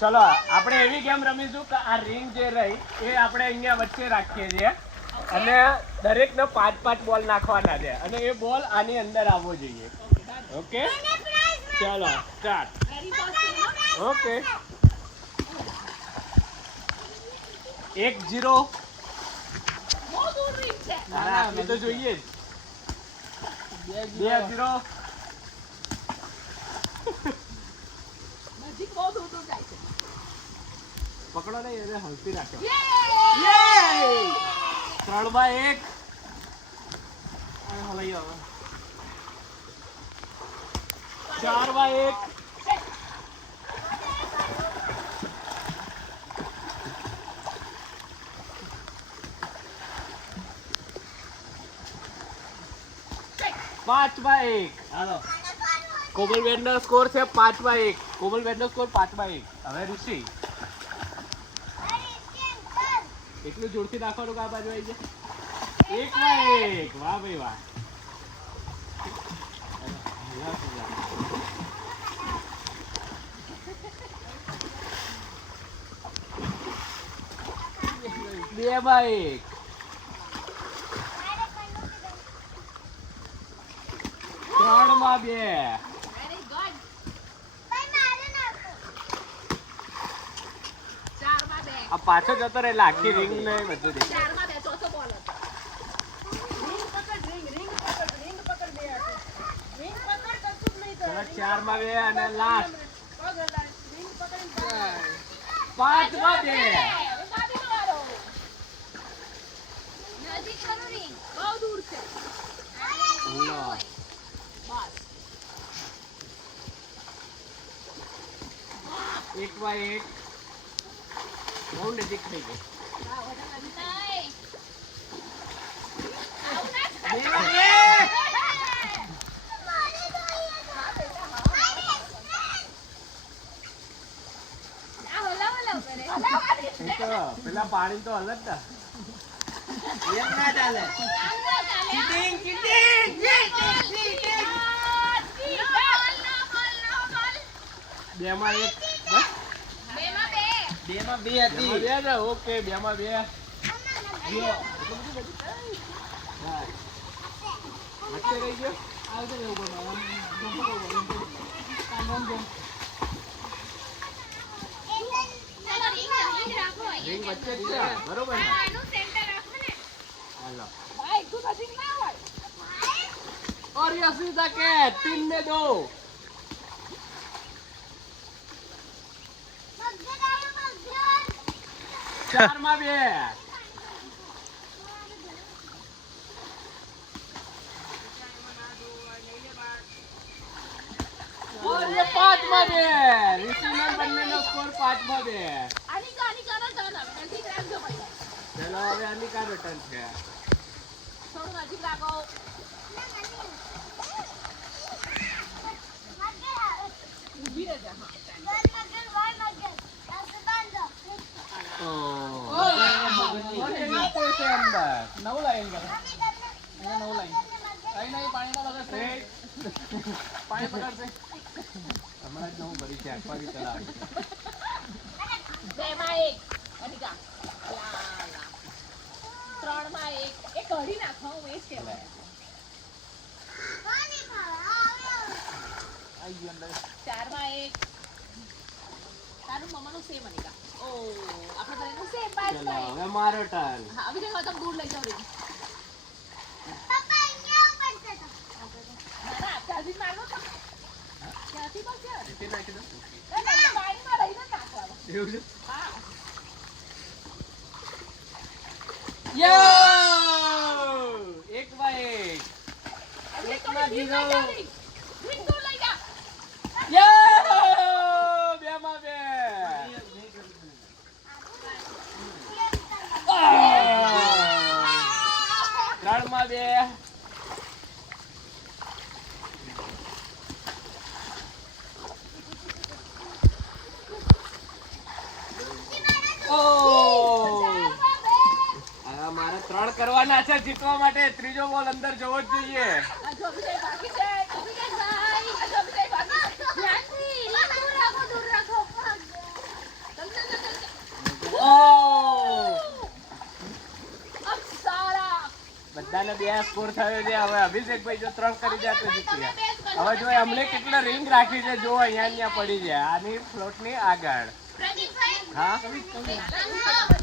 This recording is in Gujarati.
ચલો આપણે એવી ગેમ રમીશું કે આ રિંગ જે રહી એ આપણે અહીંયા વચ્ચે રાખીએ છીએ અને દરેકને 5-5 બોલ નાખવાના છે અને એ બોલ આની અંદર આવવો જોઈએ. ઓકે ચલો સ્ટાર્ટ. ઓકે 1-0. એ તો જોઈએ જ. 2-0. પકડો નહીં એને હલતી રાખો. 3-1. હલાઈ આવો. 4-1. 5-1. હાલો કોમલબેન નો સ્કોર છે 5-1. કોમલબેન નો સ્કોર 5-1. હવે ઋષિ એટલું જોરથી નાખવાનું કે આ બાજુ આવી જાય. 1-1. વાહ ભાઈ વાહ. બે બાઈ 3-2. આ પાછો જતો રહે એટલે આખી રિંગ ને બધું દે. 4-2 અને લાસ્ટ 5-2. એક બાય એક બહુ નજીક થઈ ગઈ. પેલા પાણી તો અલગ હતા. એમ ના ચાલે. Cheating cheating. બેમાં એક બસ. બેમાં બે હતી. ઓકે બેમાં બે. વચ્ચે રહી ગયો. આવશે ને ઉપર રિંગ વચ્ચે જ છે બરોબર ને. હાલો और ये सीधा के 3-2. 4-2. और ये 5-2. ऋषिमान बनने નો સ્કોર 5-2. चलो હવે અનિકા નો ટર્ન છે. થોડું નજીક રાખો. ઊભી રહે જા. નવું લાઈન કરો. નવું લાઈન કઈ નહીં પાણી ના બગડશે. પાણી બગડશે હમણાં જ નવું ભરી છે. આખવાડી ચલાવી 2-1 અનિકા. 3-1 એ કઢી નાખો. હું એ જ કહેવાય. आई गई अंदर. 4-1. તારું મમ્માનું સેમ અનિકા. ઓ આપણે બનેનું સેમ બાય. ચલો હવે મારો ટર્ન. હા અભી દેખો તમે દૂર લઈ જાઓ રે. પપ્પા અહીંયા ઉપર છે તો. ના ચાજી મારો તો. ક્યાંથી બચ્યો? તે નાખી દો. ના પાણીમાં રહીને નાખવાનો. એવું છે? હા. યો 1-1. એકમાં જીરો. વિંડો લઈ જા. યો બેમાં બે. 3-2. મારે 3 કરવાના છે જીતવા માટે. ત્રીજો બોલ અંદર જવો જ જોઈએ. બધાને 2 સ્કોર થયો છે. હવે અભિષેકભાઈ જો 3 કરી જાય તો જીતી ગયા. હવે જો અમને કેટલા રિંગ રાખી છે જો અહીંયા પડી જાય આની ફ્લોટની આગળ. હા